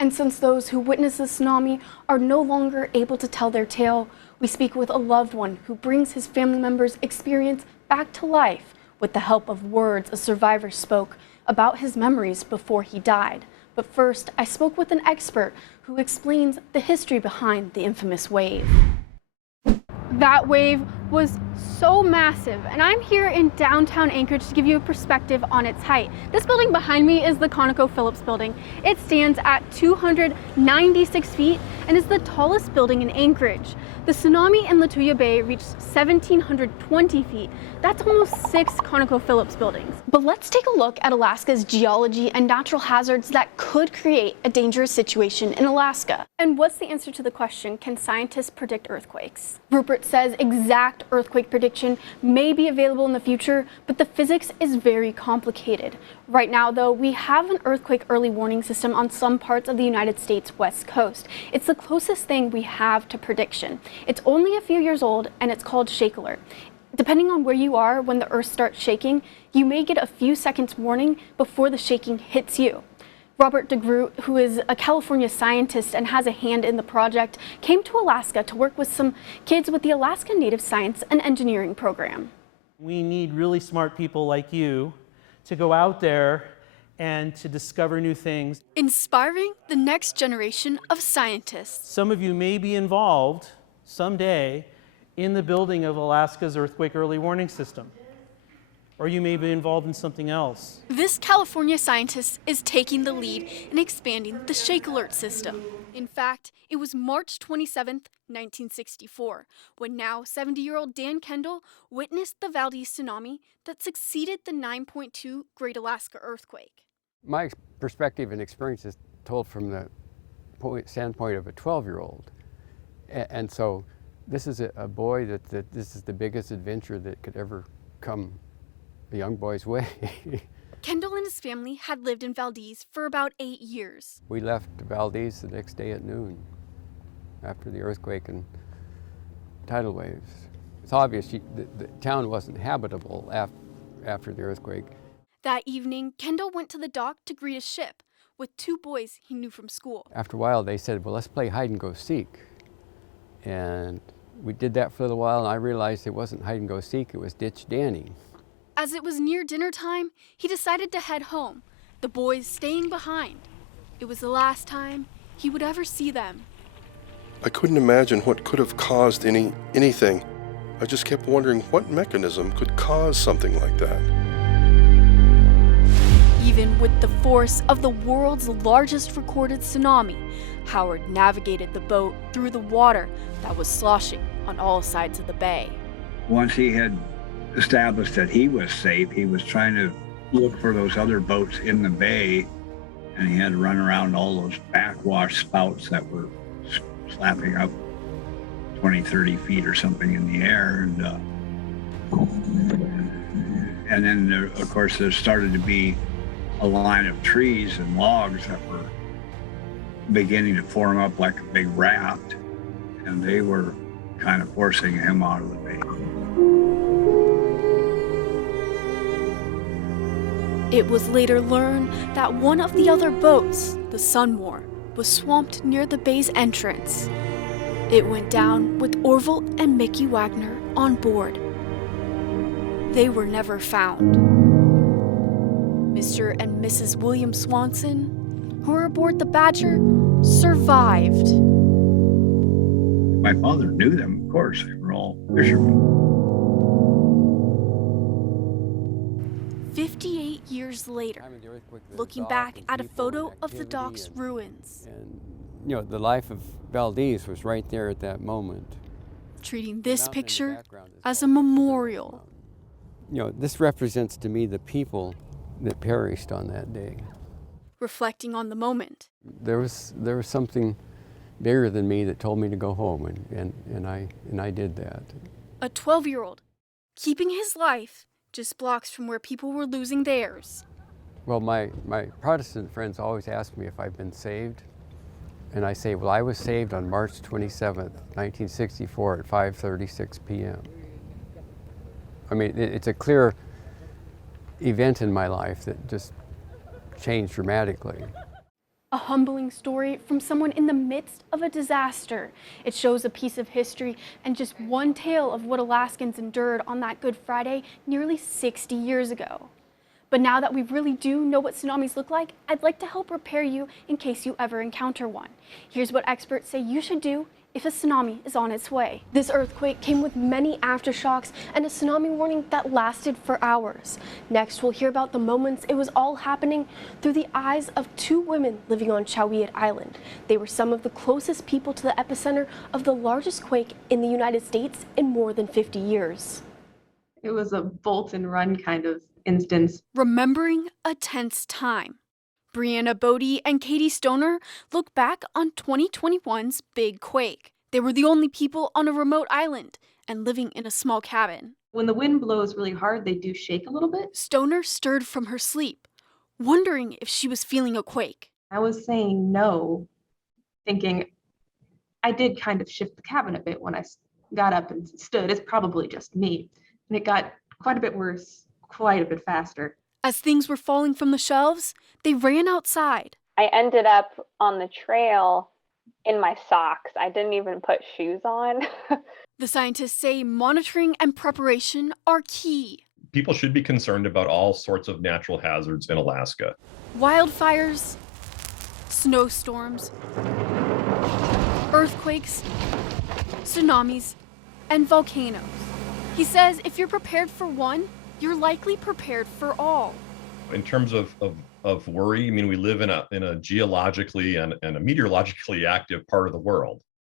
And since those who witnessed the tsunami are no longer able to tell their tale, we speak with a loved one who brings his family member's experience back to life with the help of words a survivor spoke about his memories before he died. But first, I spoke with an expert who explains the history behind the infamous wave. That wave was so massive, and I'm here in downtown Anchorage to give you a perspective on its height. This building behind me is the ConocoPhillips building. It stands at 296 feet and is the tallest building in Anchorage. The tsunami in Lituya Bay reached 1,720 feet. That's almost 6 ConocoPhillips buildings. But let's take a look at Alaska's geology and natural hazards that could create a dangerous situation in Alaska. And what's the answer to the question, can scientists predict earthquakes? Rupert says exact earthquake prediction may be available in the future, but the physics is very complicated. Right now, though, we have an earthquake early warning system on some parts of the United States West Coast. It's the closest thing we have to prediction. It's only a few years old, and it's called Shake Alert. Depending on where you are when the earth starts shaking, you may get a few seconds warning before the shaking hits you. Robert DeGroot, who is a California scientist and has a hand in the project, came to Alaska to work with some kids with the Alaska Native Science and Engineering program. We need really smart people like you to go out there and to discover new things. Inspiring the next generation of scientists. Some of you may be involved someday in the building of Alaska's earthquake early warning system. Or you may be involved in something else. This California scientist is taking the lead in expanding the Shake Alert system. In fact, it was March 27th, 1964, when now 70-year-old Dan Kendall witnessed the Valdez tsunami that succeeded the 9.2 Great Alaska earthquake. My perspective and experience is told from the standpoint of a 12-year-old. And so this is a boy that this is the biggest adventure that could ever come a young boy's way. Kendall and his family had lived in Valdez for about 8 years. We left Valdez the next day at noon after the earthquake and tidal waves. It's obvious the town wasn't habitable after the earthquake. That evening, Kendall went to the dock to greet a ship with 2 boys he knew from school. After a while, they said, well, let's play hide and go seek. And we did that for a little while, and I realized it wasn't hide and go seek, it was ditch Danny. As it was near dinner time, he decided to head home, the boys staying behind. It was the last time he would ever see them. I couldn't imagine what could have caused anything. I just kept wondering what mechanism could cause something like that. Even with the force of the world's largest recorded tsunami, Howard navigated the boat through the water that was sloshing on all sides of the bay. Once he had established that he was safe, he was trying to look for those other boats in the bay, and he had to run around all those backwash spouts that were slapping up 20, 30 feet or something in the air. And then, there, of course, there started to be a line of trees and logs that were beginning to form up like a big raft, and they were kind of forcing him out of the bay. It was later learned that one of the other boats, the Sunmore, was swamped near the bay's entrance. It went down with Orville and Mickey Wagner on board. They were never found. Mr. and Mrs. William Swanson, who were aboard the Badger, survived. My father knew them, of course. They were all fishermen. 58 years later, looking back at a photo of the dock's ruins. And, you know, the life of Valdez was right there at that moment. Treating this picture as a memorial. You know, this represents to me the people that perished on that day. Reflecting on the moment. There was something bigger than me that told me to go home, and I did that. A 12-year-old, keeping his life just blocks from where people were losing theirs. Well, my Protestant friends always ask me if I've been saved. And I say, well, I was saved on March 27th, 1964 at 5:36 p.m. I mean, it's a clear event in my life that just changed dramatically. A humbling story from someone in the midst of a disaster. It shows a piece of history and just one tale of what Alaskans endured on that Good Friday nearly 60 years ago. But now that we really do know what tsunamis look like, I'd like to help prepare you in case you ever encounter one. Here's what experts say you should do if a tsunami is on its way. This earthquake came with many aftershocks and a tsunami warning that lasted for hours. Next, we'll hear about the moments it was all happening through the eyes of two women living on Chauwiat Island. They were some of the closest people to the epicenter of the largest quake in the United States in more than 50 years. It was a bolt and run kind of instance. Remembering a tense time. Brianna Bodie and Katie Stoner look back on 2021's big quake. They were the only people on a remote island and living in a small cabin. When the wind blows really hard, they do shake a little bit. Stoner stirred from her sleep, wondering if she was feeling a quake. I was saying no, thinking I did kind of shift the cabin a bit when I got up and stood. It's probably just me. And it got quite a bit worse, quite a bit faster. As things were falling from the shelves, they ran outside. I ended up on the trail in my socks. I didn't even put shoes on. The scientists say monitoring and preparation are key. People should be concerned about all sorts of natural hazards in Alaska. Wildfires, snowstorms, earthquakes, tsunamis, and volcanoes. He says if you're prepared for one, you're likely prepared for all. In terms of worry, I mean, we live in a geologically and a meteorologically active part of the world.